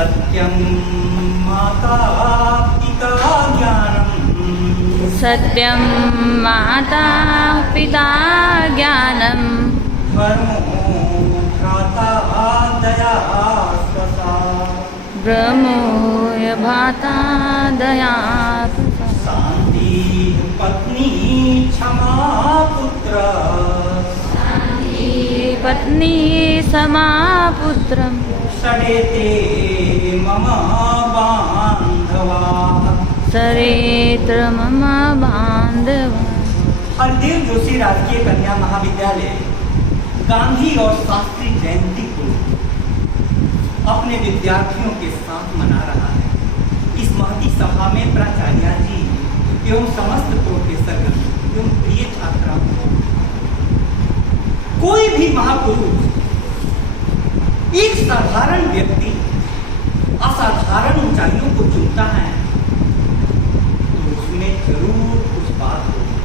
सत्यं माता पिता ज्ञानम् सत्यं माता पिता ज्ञानम् धर्मो भ्राता दया स्वसा ब्रह्मो भाता दया शान्ति पत्नी क्षमा पुत्र पत्नी समा पुत्रम् षडेते मम बान्धवा सरेत्र मम बान्धवा। हरदेव जोशी राजकीय कन्या महाविद्यालय गांधी और शास्त्री जयंती को अपने विद्यार्थियों के साथ मना रहा है। इस महती सभा में प्राचार्य जी एवं समस्त प्रोफेसर एवं प्रिय छात्राओं को कोई भी महापुरुष एक साधारण व्यक्ति असाधारण ऊंचाइयों को चुनता है तो उसमें जरूर कुछ बात होगी,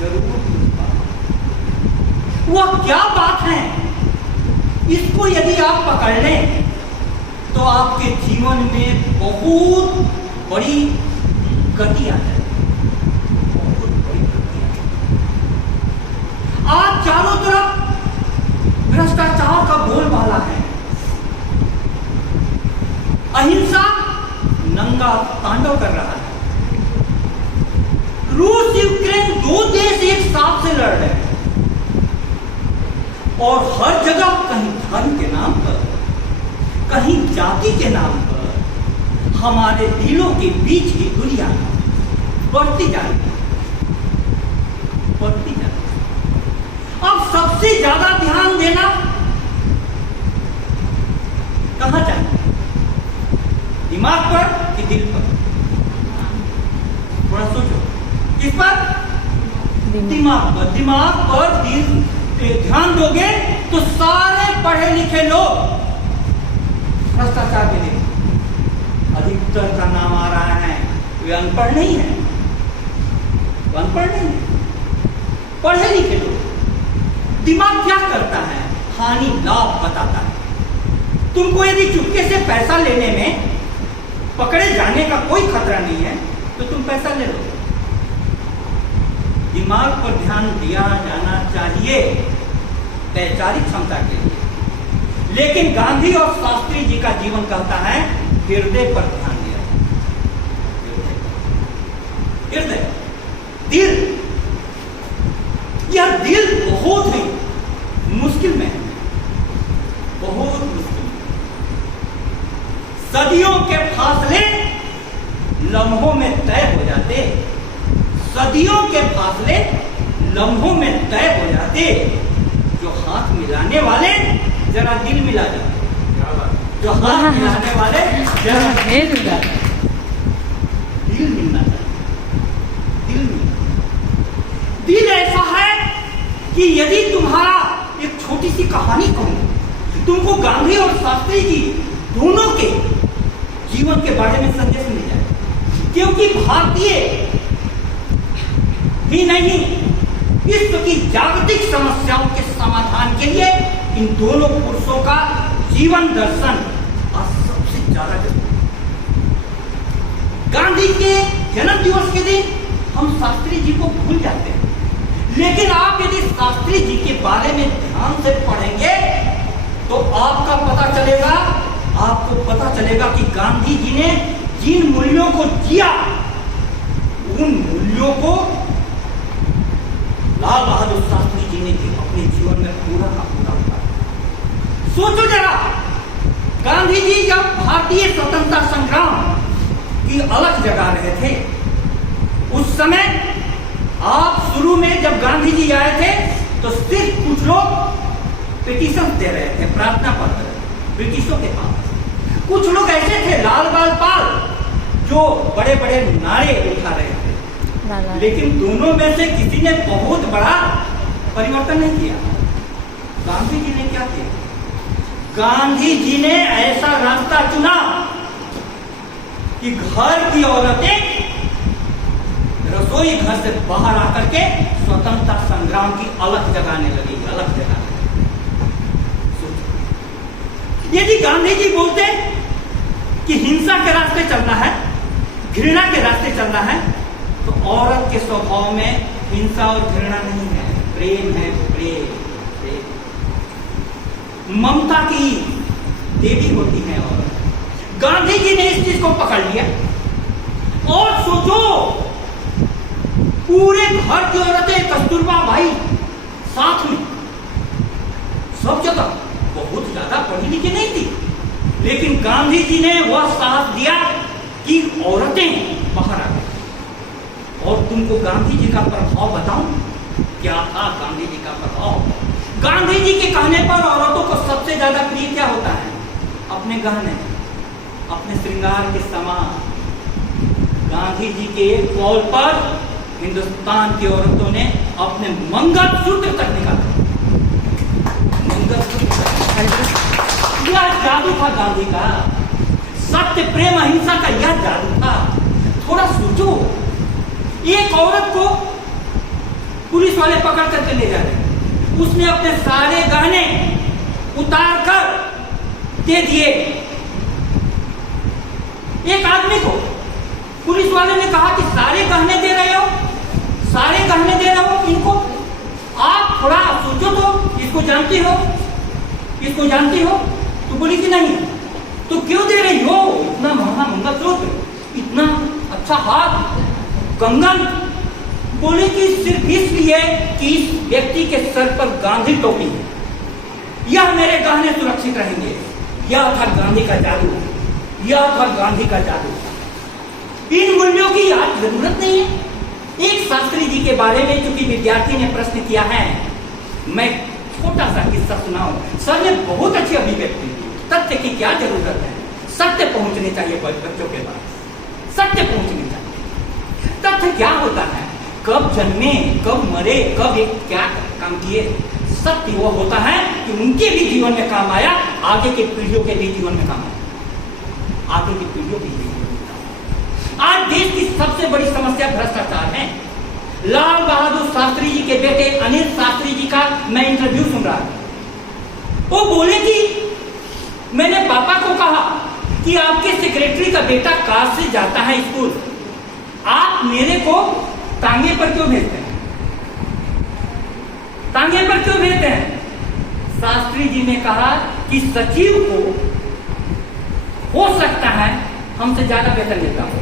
जरूर कुछ बात। वह क्या बात है, इसको यदि आप पकड़ लें तो आपके जीवन में बहुत बड़ी गति आ जाएगी, बहुत बड़ी गति आ जाएगी। आज चारों तरफ भ्रष्टाचार का बोलबाला है, अहिंसा नंगा तांडव कर रहा है। रूस यूक्रेन दो देश एक साथ से लड़ रहे हैं और हर जगह कहीं धर्म के नाम पर, कहीं जाति के नाम पर हमारे दिलों के बीच की दुनिया बढ़ती जा रही है, बढ़ती जा रही है। अब सबसे ज्यादा ध्यान देना कहां चाहिए, दिमाग पर कि दिल पर? थोड़ा सोचो, किस पर? दिमाग पर। दिमाग पर दिल ध्यान दोगे तो सारे पढ़े लिखे लोग भ्रष्टाचार के लिए अधिकतर का नाम आ रहा है, वे अनपढ़ नहीं है, वो अनपढ़ नहीं है, पढ़े लिखे लोग। दिमाग क्या करता है? हानि लाभ बताता है। तुमको यदि चुपके से पैसा लेने में पकड़े जाने का कोई खतरा नहीं है तो तुम पैसा ले लो। दिमाग पर ध्यान दिया जाना चाहिए वैचारिक क्षमता के लिए, लेकिन गांधी और शास्त्री जी का जीवन कहता है हृदय पर ध्यान दिया। हृदय, दिल, यह दिल बहुत ही मुश्किल में है, बहुत मुश्किल में। सदियों के फासले लम्हों में तय हो जाते, सदियों के फासले लम्हों में तय हो जाते। जो हाथ मिलाने वाले जरा दिल मिला जाते, जो हाथ मिलाने वाले जरा दिल मिला जाते। दिल मिलना चाहिए, दिल मिलना। दिल ऐसा है कि यदि तुम्हारा एक छोटी सी कहानी कहूं, तुमको गांधी और शास्त्री जी दोनों के जीवन के बारे में संदेश मिल जाए, क्योंकि भारतीय ही नहीं विश्व की जागतिक समस्याओं के समाधान के लिए इन दोनों पुरुषों का जीवन दर्शन आज सबसे ज्यादा जरूरी है। गांधी के जन्म दिवस के दिन हम शास्त्री जी को भूल जाते हैं, लेकिन आप यदि शास्त्री जी के बारे में ध्यान से पढ़ेंगे तो आपको पता चलेगा कि गांधी जी ने जिन मूल्यों को जिया, उन मूल्यों को लाल बहादुर शास्त्री जी ने भी अपने जीवन में पूरा का पूरा उतारा। सोचो जरा, गांधी जी जब भारतीय स्वतंत्रता संग्राम की अलग जगा रहे थे, उस समय आप शुरू में जब गांधी जी आए थे तो सिर्फ कुछ लोग पिटीशन दे रहे थे, प्रार्थना पत्र ब्रिटिशों के पास। कुछ लोग ऐसे थे लाल बाल पाल जो बड़े बड़े नारे उठा रहे थे, लेकिन दोनों में से किसी ने बहुत बड़ा परिवर्तन नहीं किया। गांधी जी ने क्या किया? गांधी जी ने ऐसा रास्ता चुना कि घर की औरतें रसोई घर से बाहर आकर के स्वतंत्रता संग्राम की अलग जगाने लगी, अलग जगाने। यदि गांधी जी बोलते कि हिंसा के रास्ते चलना है, घृणा के रास्ते चलना है, तो औरत के स्वभाव में हिंसा और घृणा नहीं है, प्रेम है। प्रेम ममता की देवी होती है औरत। गांधी जी ने इस चीज को पकड़ लिया। और सोचो, पूरे घर की औरतें, कस्तूरबा भाई साथ में, सब जगह बहुत ज्यादा पढ़ी लिखी नहीं थी, लेकिन गांधी जी ने वह साथ दिया कि औरतें बाहर आ गई। और तुमको गांधी जी का प्रभाव बताऊं, क्या था गांधी जी का प्रभाव? गांधी जी के कहने पर औरतों को सबसे ज्यादा प्रिय क्या होता है? अपने गहने, अपने श्रृंगार के सामान। गांधी जी के एक कॉल पर हिंदुस्तान की औरतों ने अपने मंगलसूत्र तक निकाला। यह जादू था गांधी का, सत्य प्रेम अहिंसा का यह जादू था। थोड़ा सोचो, एक औरत को पुलिस वाले पकड़ करके ले जा रहे हैं, उसने अपने सारे गहने उतार कर दे दिए। एक आदमी को पुलिस वाले ने कहा कि सारे गहने दे रहे हो, सारे गहने दे रहे हो इनको, आप थोड़ा सोचो तो, इसको जानती हो, इसको जानती हो? तो बोली कि नहीं। तो क्यों दे रही हो? इतना महंगा मंगलसूत्र, इतना अच्छा हाथ, कंगन। बोले कि सिर्फ इसलिए कि इस व्यक्ति के सर पर गांधी टोपी है, यह मेरे गहने सुरक्षित रहेंगे। यह था गांधी का जादू, यह था गांधी का जादू। इन मूल्यों की आज जरूरत नहीं है। एक शास्त्री जी के बारे में चूंकि विद्यार्थी ने प्रश्न किया है, मैं छोटा सा किस्सा सुनाऊं। सर ने बहुत अच्छी अभिव्यक्ति की, सत्य की क्या जरूरत है, सत्य पहुंचने चाहिए बच्चों के पास, सत्य पहुंचने चाहिए। तथ्य क्या होता है, कब जन्मे, कब मरे, कब एक क्या काम किए, सत्य वो होता है कि उनके भी जीवन में काम आया, आगे के पीढ़ियों के भी जीवन में काम आया, आगे की पीढ़ियों के जीवन में काम आया। आज देश की सबसे बड़ी समस्या भ्रष्टाचार है। लाल बहादुर शास्त्री जी के बेटे अनिल शास्त्री जी का मैं इंटरव्यू सुन रहा था। वो बोले कि मैंने पापा को कहा कि आपके सेक्रेटरी का बेटा कार से जाता है स्कूल, आप मेरे को टांगे पर क्यों भेजते हैं, टांगे पर क्यों भेजते हैं? शास्त्री जी ने कहा कि सचिव को हो सकता है हमसे ज्यादा वेतन मिलता हो,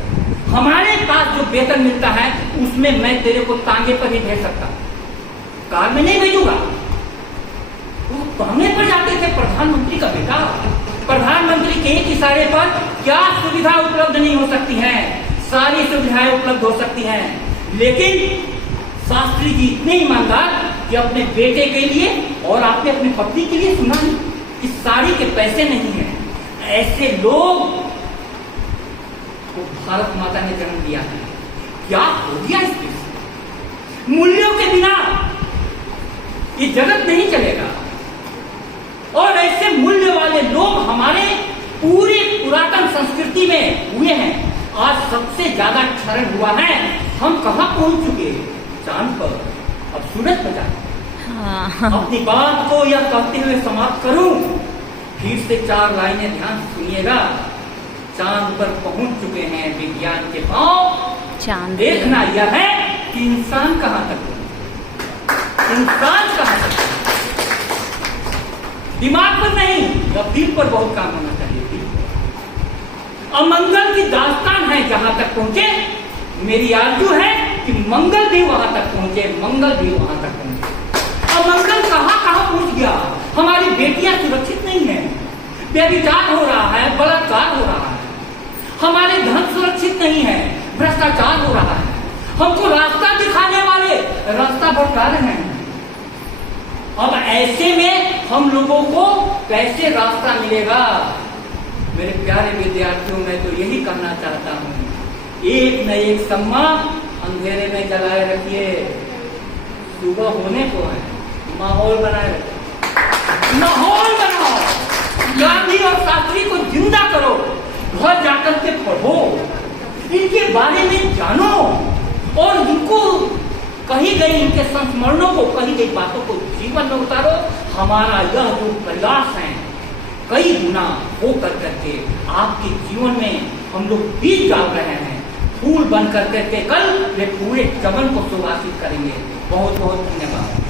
हमारे पास जो वेतन मिलता है उसमें मैं तेरे को तांगे पर ही भेज सकता, कार में नहीं भेजूंगा। वो तांगे पर जाते थे प्रधानमंत्री का बेटा। प्रधानमंत्री के एक इशारे पर क्या सुविधा उपलब्ध नहीं हो सकती है, सारी सुविधाएं उपलब्ध हो सकती हैं। लेकिन शास्त्री जी इतने ईमानदार कि अपने बेटे के लिए और आपने अपनी पत्नी के लिए सुना नहीं कि साड़ी के पैसे नहीं है। ऐसे लोग को भारत माता ने जन्म दिया है। क्या हो गया इस देश में? मूल्यों के बिना ये जगत नहीं चलेगा। और ऐसे मूल्य वाले लोग हमारे पूरी पुरातन संस्कृति में हुए हैं। आज सबसे ज्यादा क्षरण हुआ है। हम कहाँ पहुंच चुके? चांद पर, अब सूरज पर जाए। अपनी बात को यह कहते हुए समाप्त करूं, फिर से 4 लाइनें ध्यान से सुनिएगा। चांद पर पहुंच चुके हैं विज्ञान के पांव। देखना यह है कि इंसान कहां तक पहुंचे, इंसान कहां तक पहुंचे। दिमाग पर नहीं, अब दिल पर बहुत काम होना चाहिए। अमंगल की दास्तान है जहां तक पहुंचे। मेरी आरज़ू है कि मंगल भी वहां तक पहुंचे, मंगल भी वहां तक पहुंचे। अमंगल कहां कहां पहुंच गया। हमारी बेटियां सुरक्षित नहीं है, व्यभिचार हो रहा है, बलात्कार हो रहा है, हमारे धन सुरक्षित नहीं है, भ्रष्टाचार हो रहा है, हमको रास्ता दिखाने वाले रास्ता भटका रहे हैं। अब ऐसे में हम लोगों को कैसे रास्ता मिलेगा? मेरे प्यारे विद्यार्थियों, मैं तो यही कहना चाहता हूँ, एक न एक सम्मा अंधेरे में जलाए रखिए। सुबह होने को है, माहौल बनाए रखिए, माहौल बनाओ। गांधी और शास्त्री को जिंदा करो, घर जाकर के पढ़ो, इनके बारे में जानो और इनको कही गई, इनके संस्मरणों को, कही गई बातों को जीवन में उतारो। हमारा यह जो प्रयास है, कई गुना हो करके आपके जीवन में हम लोग बीज डाल रहे हैं, फूल बन करके कल वे पूरे चमन को सुवासित करेंगे। बहुत बहुत धन्यवाद।